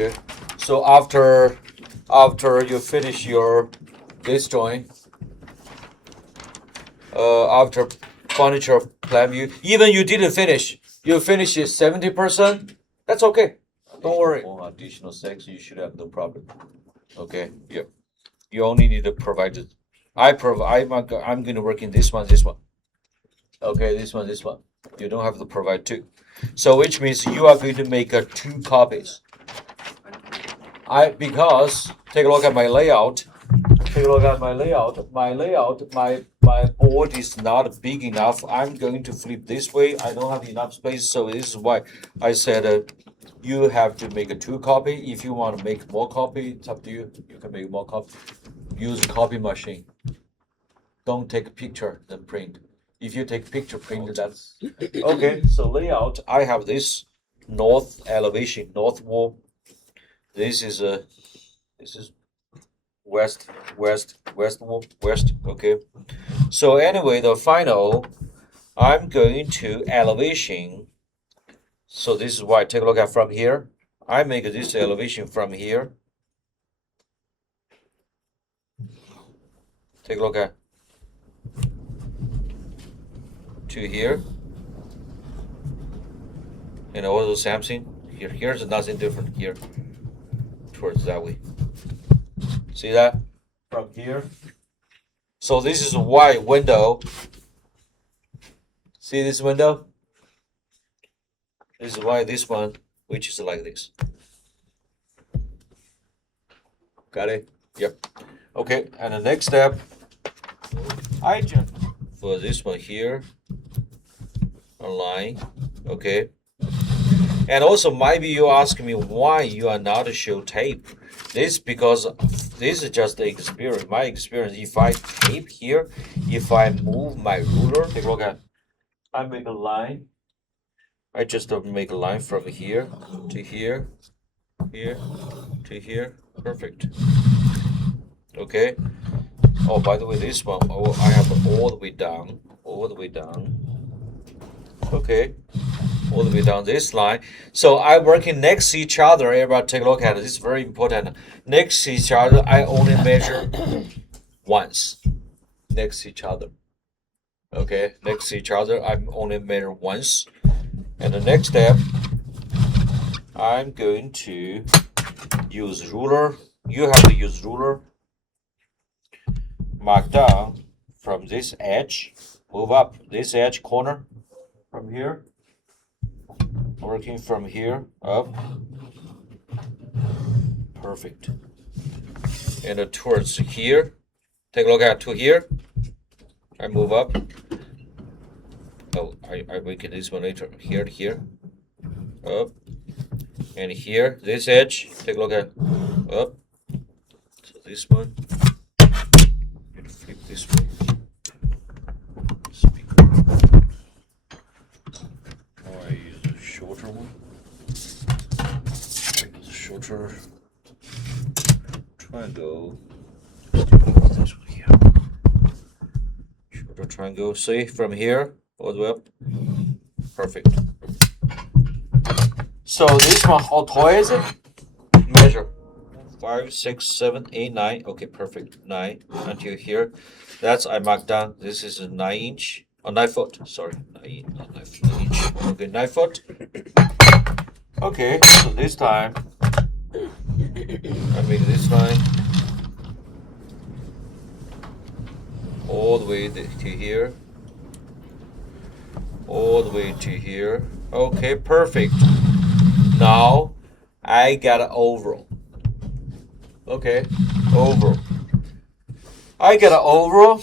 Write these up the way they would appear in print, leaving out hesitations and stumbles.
Okay, so after you finish your this joint, after furniture plan view, even you didn't finish, you finish it 70%. That's okay. Don't worry. On additional sex, you should have no problem. Okay. Yep. You only need to provide it. I'm going to work in this one. Okay, this one. You don't have to provide two. So which means you are going to make two copies. Because take a look at my layout. My board is not big enough. I'm going to flip this way. I don't have enough space, so this is why I said you have to make a two copy. If you want to make more copy, it's up to you. You can make more copy. Use copy machine. Don't take a picture then print. If you take picture print, that's okay. So layout, I have this north elevation, north wall. This is west wall, west. Okay. So anyway, the final, I'm going to elevation. So this is why take a look at from here. I make this elevation from here. Take a look at to here. And also something here. Here's nothing different here. Towards that way. See that? From here. So this is a wide window. See this window? This is why this one, which is like this. Got it? Yep. Okay, and the next step, I just for this one here, a line, okay. And also maybe you ask me why you are not show tape. This because this is just the experience. My experience, if I tape here, if I move my ruler, take a look at, I make a line. I just make a line from here to here, here to here. Perfect. Okay. Oh, by the way, this one, oh, I have all the way down, Okay. All the way down this line. So I'm working next to each other. Everybody take a look at it. This is very important. Next to each other, I only measure once. Next to each other. Okay, next to each other, I'm only measure once. And the next step, I'm going to use ruler. You have to use ruler. Mark down from this edge. Move up this edge corner from here. Working from here up. Perfect. And towards here. Take a look at to here. I move up. Oh, I make this one later. Here to here. Up. And here, this edge. Take a look at up. So this one. Flip this way. I use a shorter one. Shorter triangle. This one here. Shorter triangle. See from here all the way up. Perfect. So this one, how tall is it? Measure. 5, 6, 7, 8, 9. Okay, perfect. 9 until here. That's I marked down. This is a 9 inch. Oh, 9 foot. Sorry, 9 inch. Okay, 9 foot. Okay, so this time I make this line all the way to here. All the way to here. Okay, perfect. Now I got an overall. Okay, overall. I got an overall.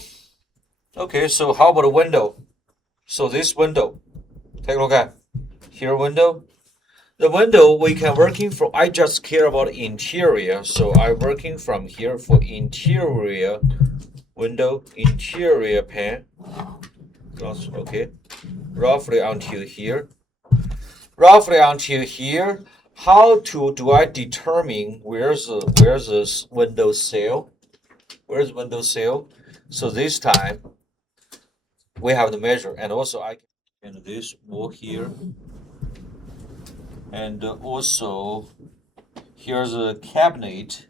Okay, so how about a window? So this window, take a look at here window. The window we can working from. I just care about interior, so I'm working from here for interior window, interior pane. Okay, roughly until here. Roughly until here. How do I determine where's this window sill? Where's window sill? So this time we have the measure, and also I can this wall here, and also here's a cabinet.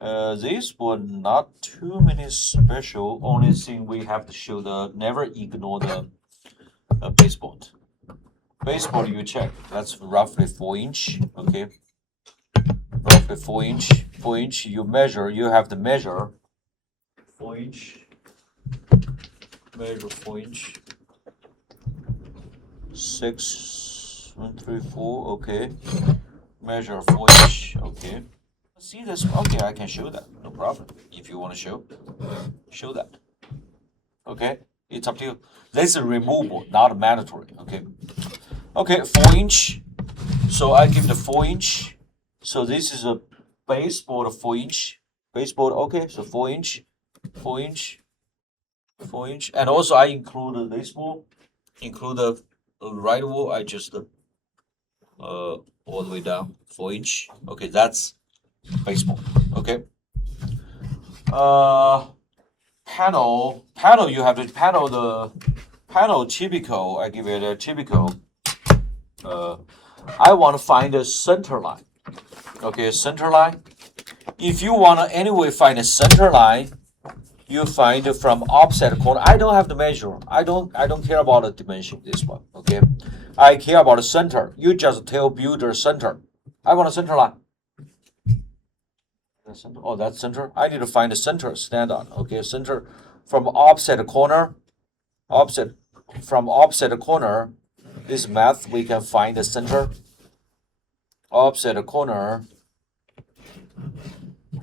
This one not too many special. Only thing we have to show never ignore the baseboard. Baseboard you check. That's roughly 4 inch. Okay. Roughly 4 inch. 4 inch. You measure. You have to measure 4 inch. Measure 4 inch. 6, 1, 3, 4. Okay. Measure 4 inch. Okay. See this? Okay, I can show that. No problem. If you want to show that. Okay. It's up to you. This is removable, not mandatory. Okay. Okay, 4 inch. So I give the 4 inch. So this is a baseboard of 4 inch. Baseboard. Okay. So 4 inch. 4 inch. 4 inch. And also I include this wall. Include the right wall. I just all the way down 4 inch. Okay, that's baseboard. Okay. Panel. You have to panel the panel typical. I give it a typical. I want to find a center line. Okay, center line. If you want to anyway find a center line, you find it from opposite corner. I don't have to measure. I don't care about the dimension. This one. Okay. I care about the center. You just tell builder center. I want a center line. Center. Oh, that's center. I need to find the center standard. Okay, center from opposite corner. From opposite corner. This math we can find the center. Opposite corner.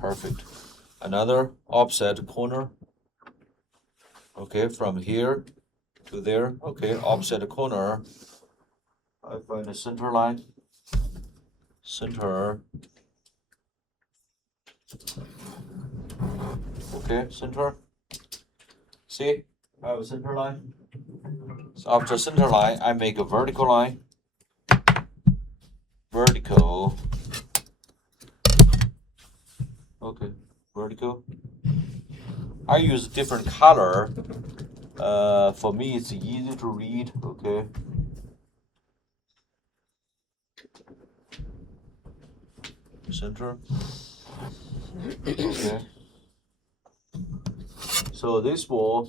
Perfect. Another opposite corner. Okay, from here to there. Okay, opposite corner. I find the center line. Center. Okay, center. See, I have a center line. So after center line, I make a vertical line. Vertical. Okay, vertical. I use different color. For me, it's easy to read. Okay. Center. Okay. So this wall,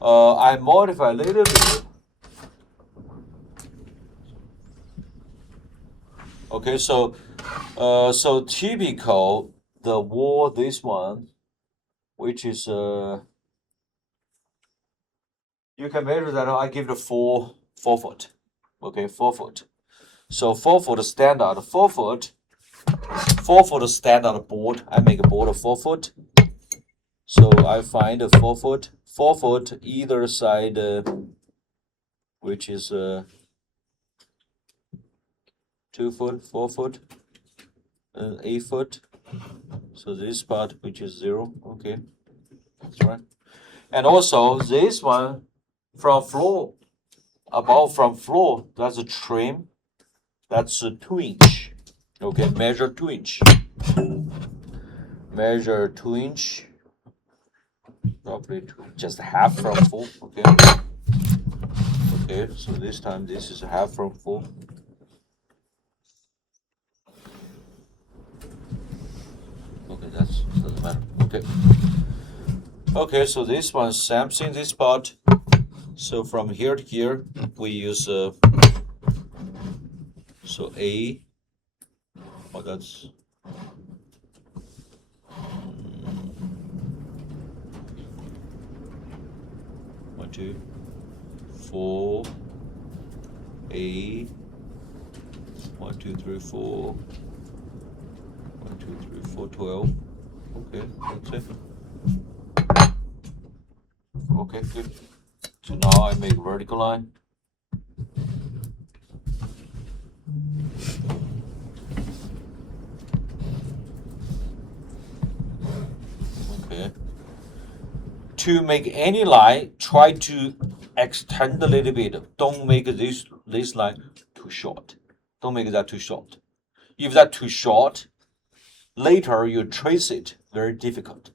I modify a little bit. Okay, so typical the wall, this one, which is you can measure that. I give it 4 foot. Okay, 4 foot. So 4 foot standard. 4 foot standard board. I make a board of 4 foot. So I find a 4 foot. 4 foot either side, which is 2 foot, 4 foot, 8 foot. So this part, which is 0. Okay, that's right. And also this one from floor, about from floor, that's a trim. That's a 2 inch. Okay, measure 2 inch. Measure 2 inch. Probably just half from full. Okay. Okay, so this time this is half from full. Okay, doesn't matter. Okay. Okay, so this one sampling this part. So from here to here, we use so A. Oh, that's 1, 2, 4, A. 1, 2, 3, 4. 1, 2, 3, 4, 12. Okay, that's it. Okay, good. So now I make a vertical line. Okay. To make any line, try to extend a little bit. Don't make this line too short. Don't make that too short. If that's too short, later you trace it, very difficult.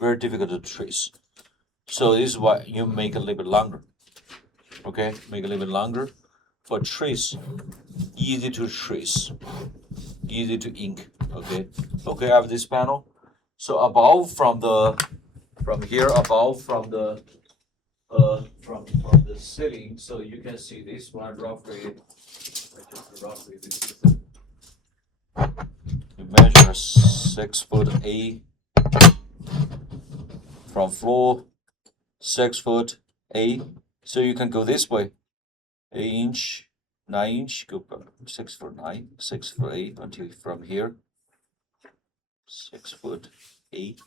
Very difficult to trace. So this is why you make a little bit longer. Okay, make a little bit longer. For trace, easy to trace, easy to ink. Okay, I have this panel. So above from here, above from the ceiling, so you can see this one roughly. You measure 6 foot 8 from floor, 6 foot 8. So you can go this way, 8 inch, 9 inch, go back 6 foot 9, 6 foot 8 until from here, 6 foot 8.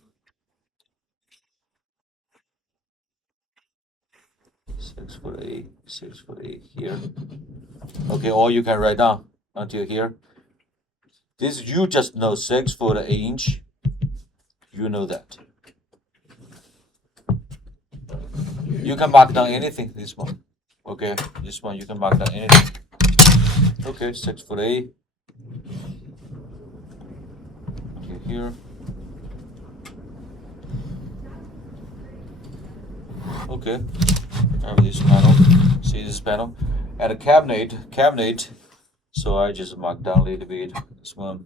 6 foot 8, 6 foot 8 here. Okay, or you can write down until here. This you just know 6 foot 8 inch. You know that. You can mark down anything. This one. Okay, this one you can mark down anything. Okay, 6 foot 8. Until here. Okay. I have this panel. See this panel? And a cabinet. So I just mark down a little bit. This one.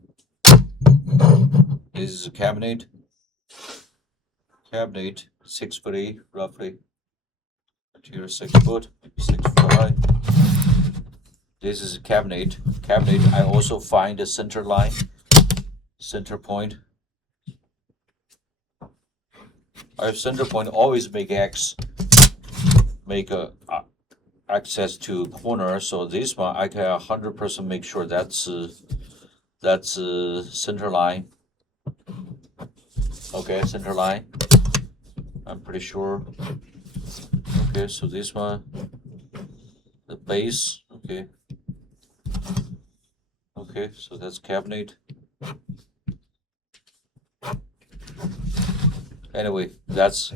This is a cabinet. Cabinet, 6 foot 8, roughly. Here 6 foot, 6 foot high. This is a cabinet. I also find the center line, center point. I have center point. Always make X. Make a access to corner. So this one I can 100% make sure that's center line. Okay, center line. I'm pretty sure. Okay, so this one, the base. Okay. Okay, so that's cabinet. Anyway, that's.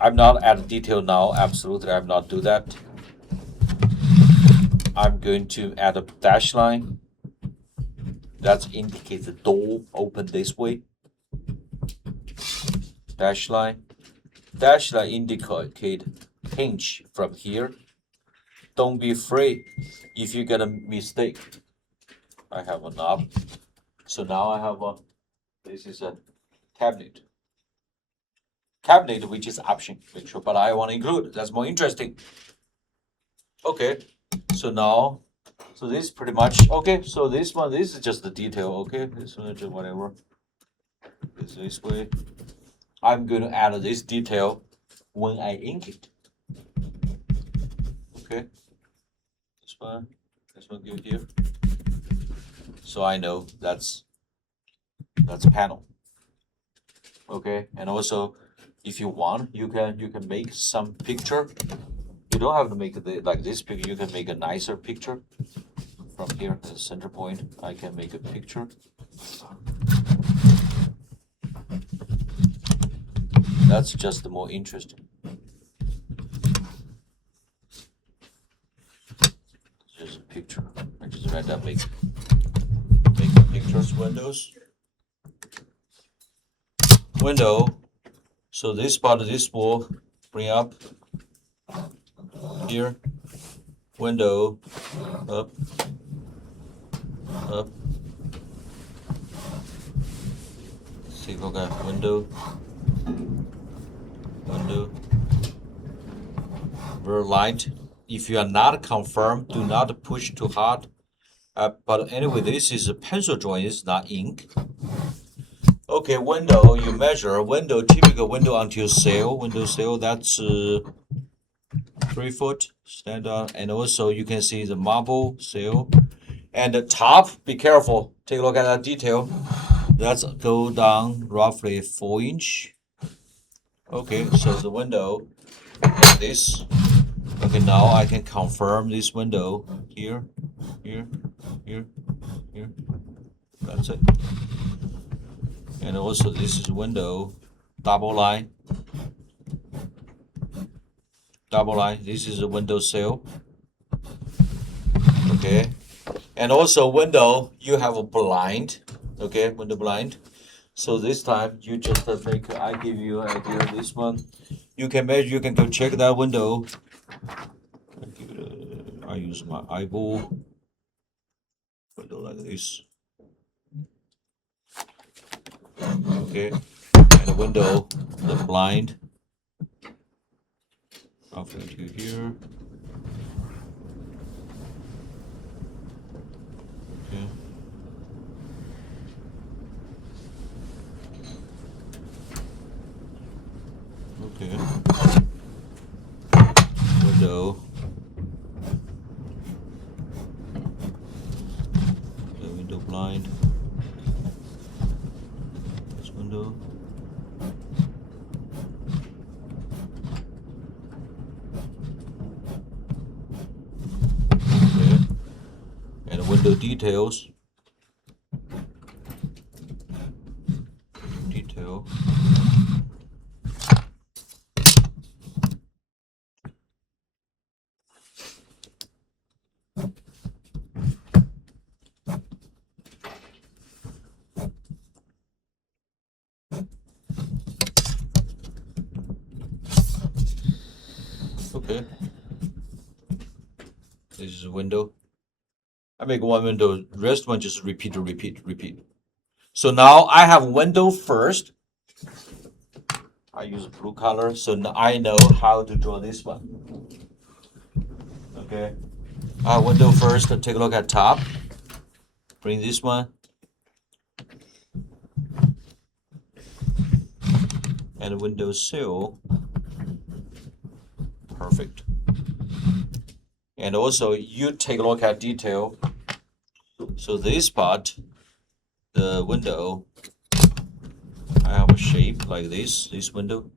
I'm not at detail now. Absolutely, I'm not do that. I'm going to add a dash line. That indicates the door open this way. Dash line. Dash line indicate hinge from here. Don't be afraid if you get a mistake. I have a knob. So now I have a. This is a cabinet. Cabinet, which is option, make sure, but I want to include. That's more interesting. Okay, so now, so this is pretty much okay. So this one, this is just the detail. Okay, this one is just whatever. This way. I'm going to add this detail when I ink it. Okay, this one go here. So I know that's panel. Okay, and also. If you want, you can make some picture. You don't have to make it like this picture. You can make a nicer picture from here to the center point. I can make a picture. That's just the more interesting. Just a picture. I just write that make pictures window. So this part of this wall, bring up here, window, up. See if I got window, very light. If you are not confirmed, do not push too hard. But anyway, this is a pencil drawing, it's not ink. Okay, window, you measure window, typical window until sill. Window sill, that's 3 foot standard. And also you can see the marble sill. And the top, be careful. Take a look at that detail. That's go down roughly 4 inch. Okay, so the window like this. Okay, now I can confirm this window here. That's it. And also this is window, double line. This is a window sill. Okay. And also window, you have a blind. Okay, window blind. So this time you just make, I give you an idea of this one. You can measure, you can go check that window. I use my eyeball. window like this. Okay, and the window, the blind, up into here. Okay. Okay. Window. The window blind. This window. Okay. And the window details. Detail. Okay. This is a window. I make one window, rest one just repeat. So now I have window first. I use blue color, so now I know how to draw this one. Okay. Window first, take a look at top. Bring this one. And window sill. Perfect. And also you take a look at detail. So this part, the window, I have a shape like this window.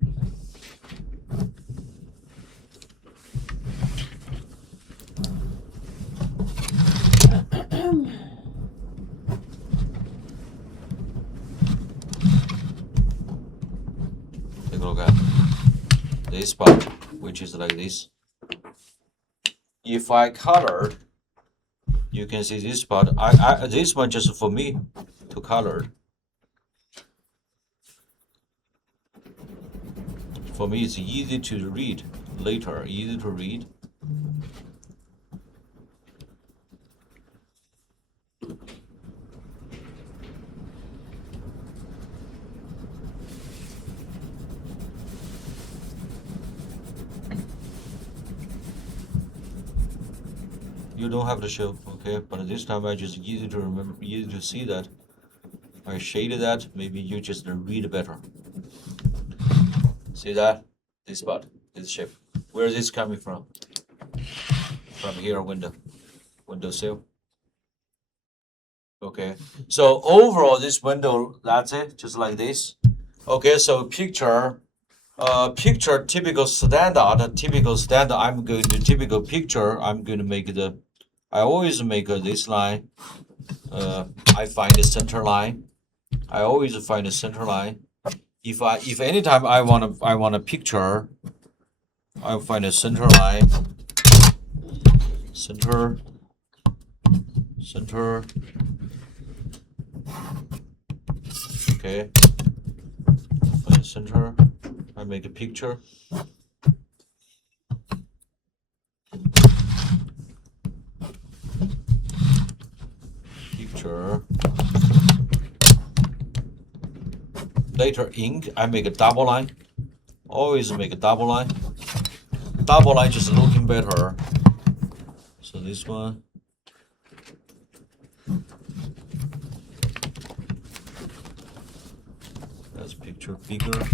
Take a look at this part, which is like this. If I colored, you can see this part. This one just for me to color. For me, it's easy to read later. Easy to read. You don't have to show, okay? But this time I just easy to remember, easy to see that. I shaded that. Maybe you just read better. See that? This spot, this shape. Where is this coming from? From here, window sill. Okay. So overall, this window, that's it, just like this. Okay. So picture typical standard. I'm going to typical picture. I'm going to make the. I always make this line. I find the center line. I always find the center line. If anytime I want a picture, I find a center line. Center. Okay. Find center. I make a picture. Later ink, I make a double line. Always make a double line. Double line just looking better. So this one. That's picture bigger.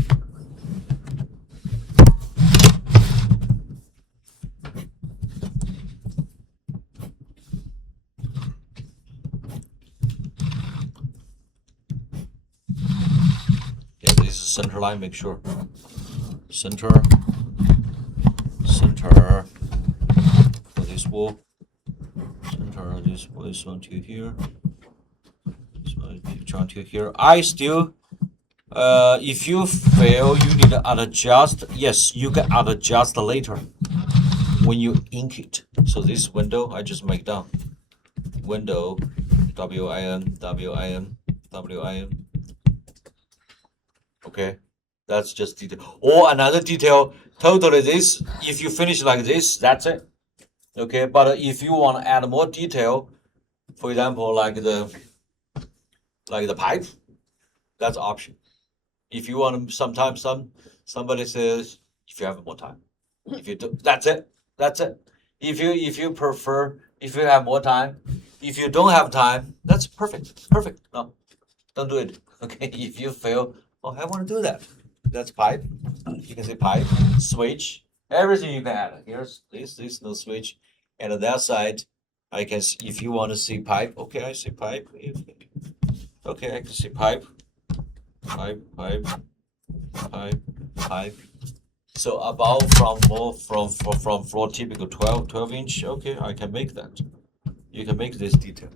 Center line, make sure. Center. For this wall. Center this one to here. This one picture onto here. I still, if you fail, you need to adjust. Yes, you can adjust later when you ink it. So this window, I just make down. Window, WIN. Okay, that's just detail. Or another detail, totally this, if you finish like this, that's it. Okay, but if you want to add more detail, For example, like the pipe, that's option. If you want to, sometimes somebody says, if you have more time, if you do, that's it. If you prefer, if you have more time, if you don't have time, that's perfect. No, don't do it. Okay, if you feel, oh, I want to do that, that's pipe. You can say pipe, switch, everything you can add. Here's this no switch, and on that side, I can see, if you want to see pipe. Okay, I see pipe. Okay, I can see pipe. So about from floor typical 12 inch. Okay, I can make that. You can make this detail.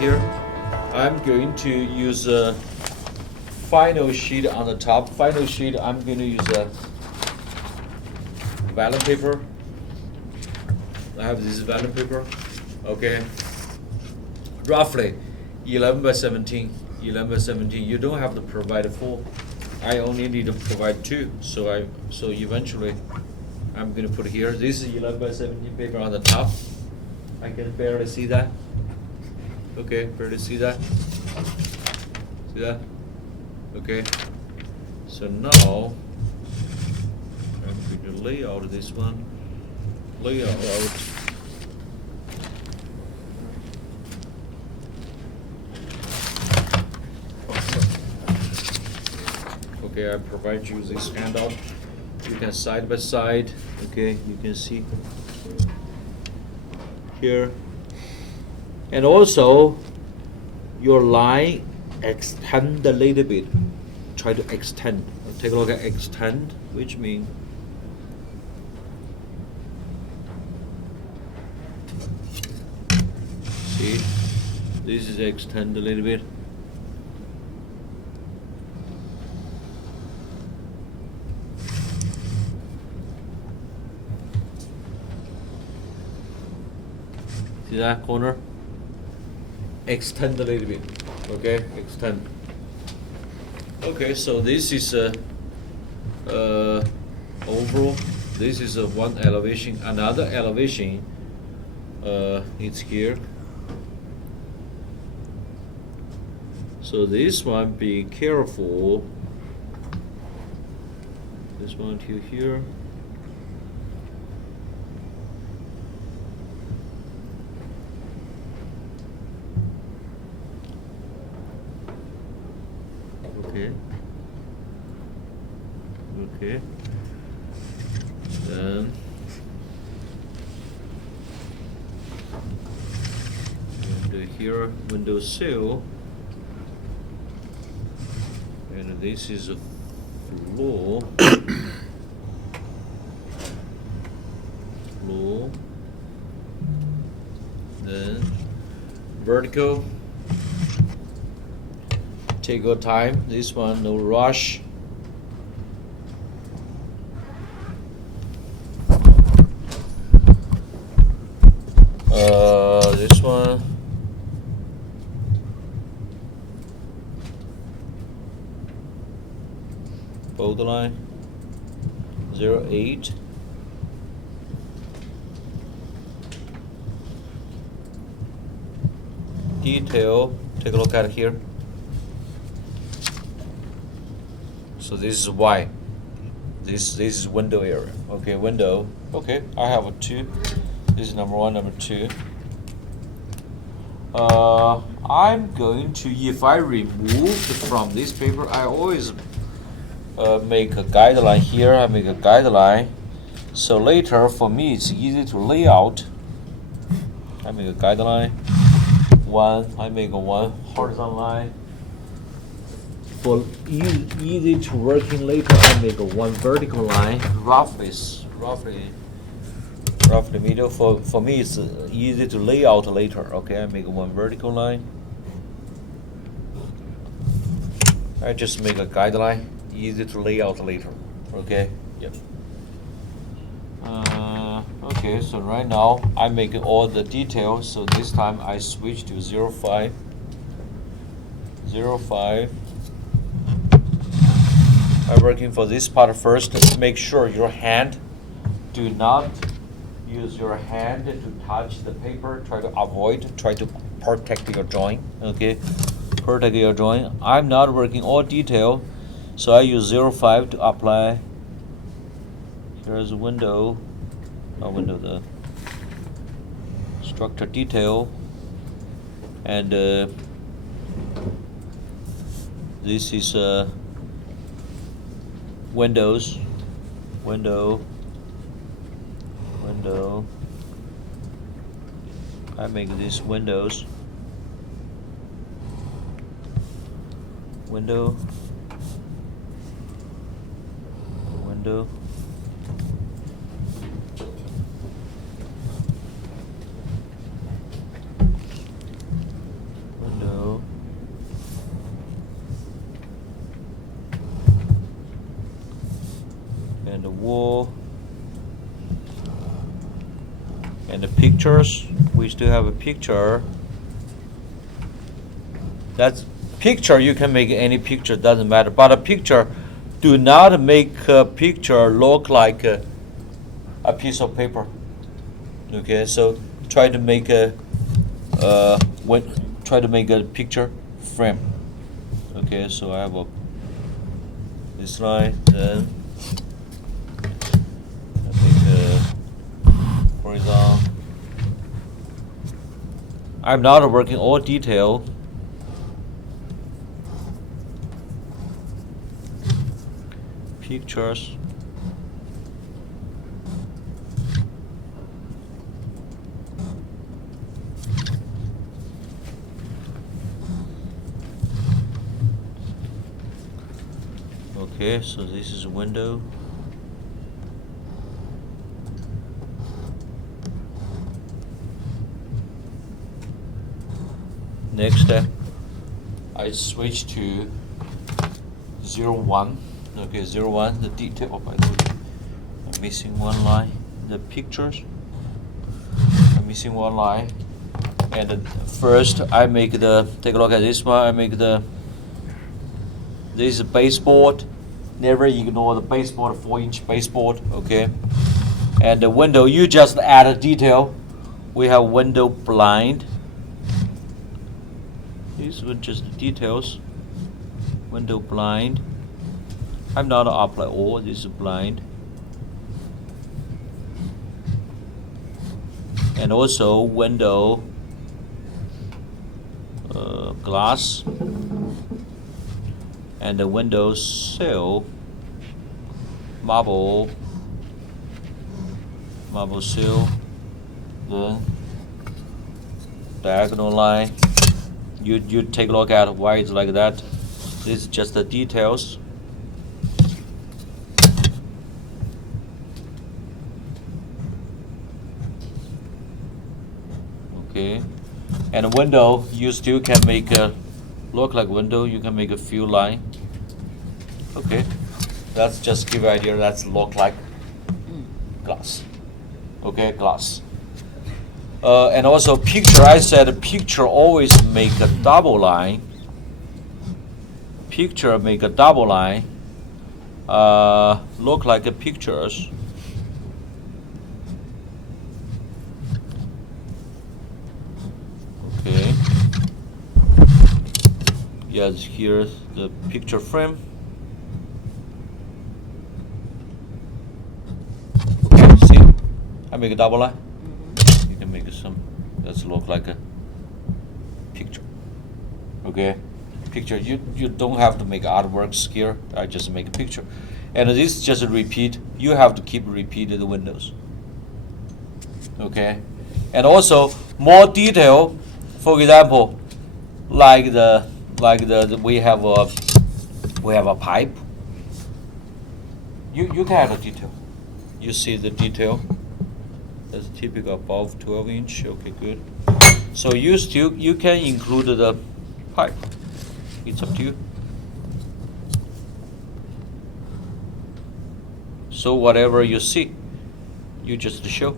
Here, I'm going to use a final sheet on the top. Final sheet, I'm going to use a Vellum paper. I have this Vellum paper. Okay, roughly 11 by 17. 11 by 17. You don't have to provide 4. I only need to provide 2. So eventually, I'm going to put here. This is 11 by 17 paper on the top. I can barely see that. Okay, barely see that. See that? Okay. So now I'm going to lay out this one. Lay out. Okay, I provide you this handout. You can side by side. Okay, you can see here. And also, your line extend a little bit. Try to extend. Take a look at extend, which means see, this is extend a little bit. See that corner? Extend a little bit. Okay, extend. Okay, so this is overall. This is one elevation. Another elevation. It's here. So this one, be careful. This one to here. Okay. Then here window sill, and this is a floor. Floor. Then vertical. Take your time. This one no rush. This one. Borderline 0.8. Detail, take a look at it here. So this is Y. This is window area. Okay, window. Okay, I have a 2. This is number 1, number 2. I'm going to, if I remove from this paper, I always make a guideline here. I make a guideline. So later, for me, it's easy to lay out. I make a guideline. I make a 1 horizontal line. For easy to working later, I make a 1 vertical line. Roughly middle. For me, it's easy to lay out later. Okay, I make a 1 vertical line. I just make a guideline, easy to lay out later. Okay. Yep. Okay, so right now I'm making all the details. So this time I switch to 0.5. 0.5. I'm working for this part first. Make sure your hand, do not use your hand to touch the paper. Try to protect your drawing. Okay, protect your drawing. I'm not working all detail, so I use 0.5 to apply. Here's a window. The structure detail, and this is window. I make these windows. Window. And the wall, and the pictures. We still have a picture. That's picture. You can make any picture, doesn't matter. But a picture, do not make a picture look like a piece of paper. Okay, so try to make a picture frame. Okay, so I have this line, then horizontal. I'm not working all detail. Pictures. Okay, so this is a window. Next step, I switch to 0.1. Okay, 0.1, the detail. By the way, I'm missing one line. The pictures, I'm missing one line. And first, I make take a look at this one. I make this is a baseboard. Never ignore the baseboard, 4-inch baseboard. Okay, and the window, you just add a detail. We have window blind. These were just the details. Window blind. I'm not apply all. This is blind. And also window glass. And the window sill. Marble sill. The diagonal line. you take a look at why it's like that. This is just the details. Okay, and a window, you still can make a look like window. You can make a few line. Okay, that's just give you an idea. That's look like glass. Okay, glass. And also picture. I said picture always make a double line. Picture make a double line. Look like a pictures. Okay. Yes, here's the picture frame. Okay, see? I make a double line. You can make some. Let's look like a picture. Okay, picture. You don't have to make artworks here. I just make a picture, and this just a repeat. You have to keep repeating the windows. Okay, and also more detail. For example, like we have a pipe. You can add a detail. You see the detail. That's typical above 12 inch. Okay, good. So you can include the pipe. It's up to you. So whatever you see, you just show.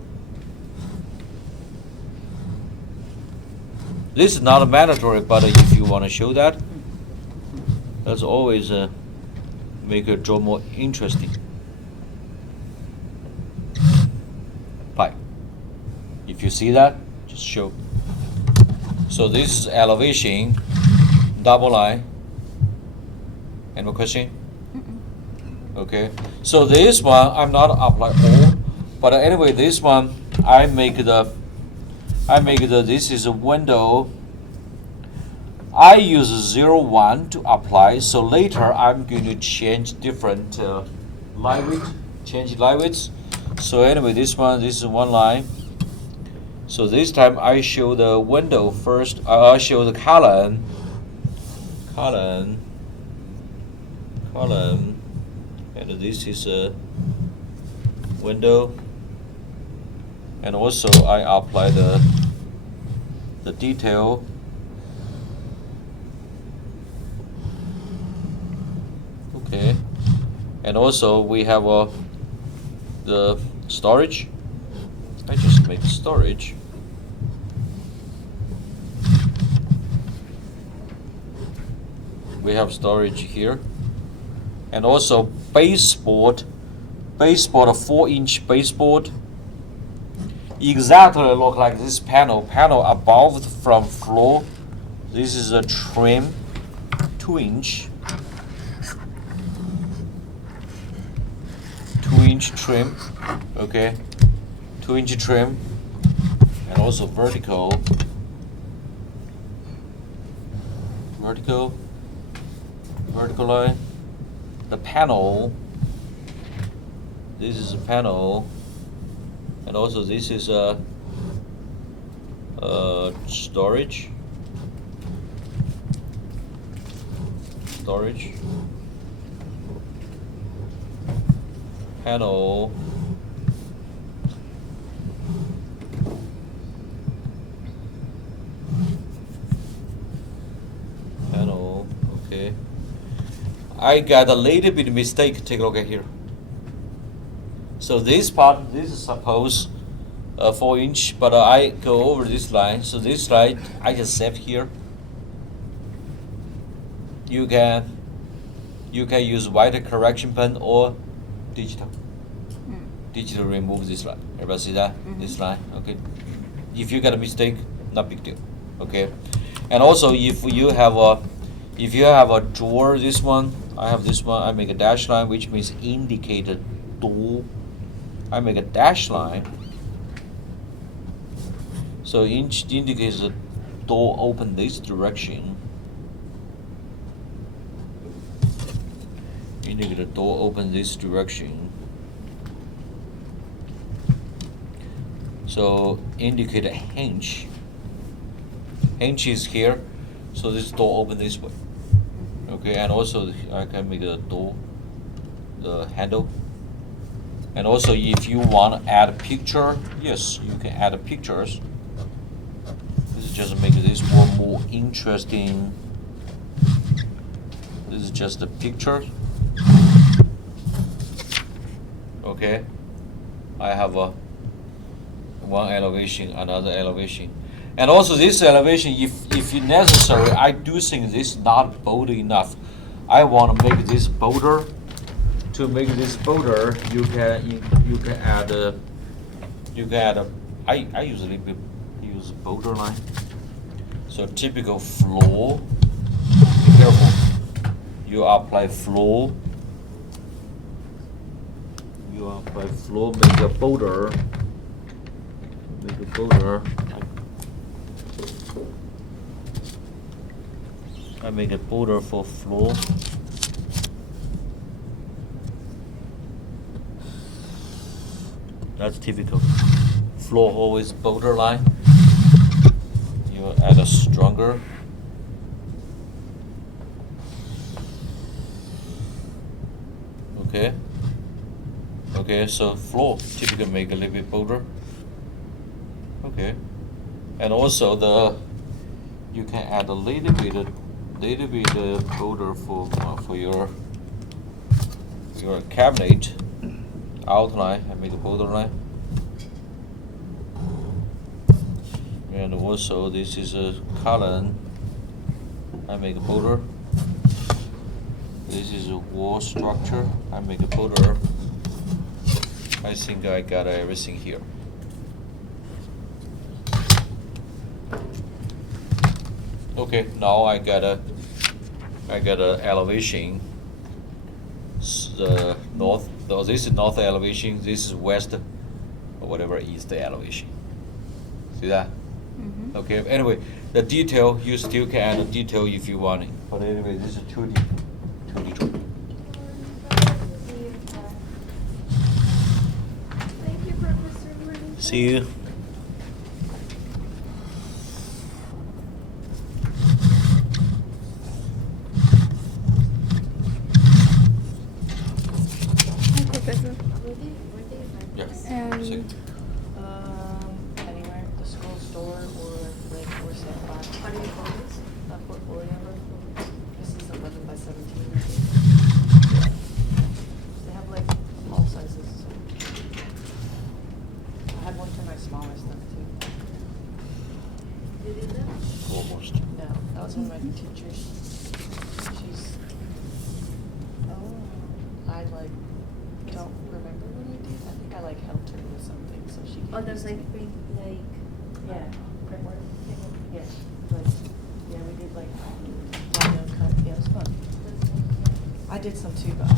This is not mandatory, but if you want to show that, that's always make a draw more interesting. Pipe. If you see that, just show. So this is elevation, double line. Any more question? Okay. So this one I'm not apply all, but anyway, this one I make the this is a window. I use 0, 1 to apply. So later I'm going to change different line width, change line width. So anyway, this is one line. So this time I show the window first. I show the column, and this is a window. And also I apply the detail. Okay, and also we have the storage. I just make storage. We have storage here, and also baseboard, 4-inch baseboard. Exactly look like this panel above from floor. This is a trim, 2-inch, 2-inch trim. Okay, 2-inch trim, and also vertical line. The panel. This is a panel. And also this is a storage panel, okay. I got a little bit mistake. Take a look at here. So this part, this is supposed 4-inch, but I go over this line. So this line I just set here. You can use white correction pen or digital. Digital remove this line. Everybody see that? This line. Okay. If you got a mistake, not big deal. Okay. And also if you have a drawer, this one, I have this one. I make a dash line, which means indicated door. I make a dash line. So indicates the door open this direction. Indicate the door open this direction. So indicate a hinge. Hinge is here. So this door open this way. Okay, and also I can make the door, the handle. And also if you want to add a picture, yes, you can add pictures. This is just make this one more interesting. This is just a picture. Okay, I have a one elevation, another elevation. And also this elevation, if necessary, I do think this is not bold enough. I want to make this bolder. To make this bolder, you can add I usually use bolder line. So typical floor. Be careful. You apply floor. You apply floor. Make a bolder. Make a bolder. I make a border for floor. That's typical. Floor always border line. You add a stronger. Okay. Okay, so floor typically make a little bit bolder. Okay. And also you can add a little bit border for your cabinet outline. I make a border line. And also this is a column. I make a border. This is a wall structure. I make a border. I think I got everything here. Okay, now I got a elevation. The north. No, this is north elevation. This is west, or whatever is the elevation. See that? Mm-hmm. Okay. Anyway, the detail you still can add a detail if you want it. But anyway, this is 2D. 2D. Thank you, Professor. See you. Anywhere, the school store or like or Sanford. How do you call this? A portfolio. This is 11 by 17. They have like all sizes. So. I had one for my smaller stuff too. You did that? Almost. No, that was one of my teachers. She's. Oh. I like don't remember when we did. I think I like helped her with something, so she. Oh, there's like big, like. Yeah. Framework. Yeah. But yeah, we did like audio cut. Yeah, it was fun. I did some too, but.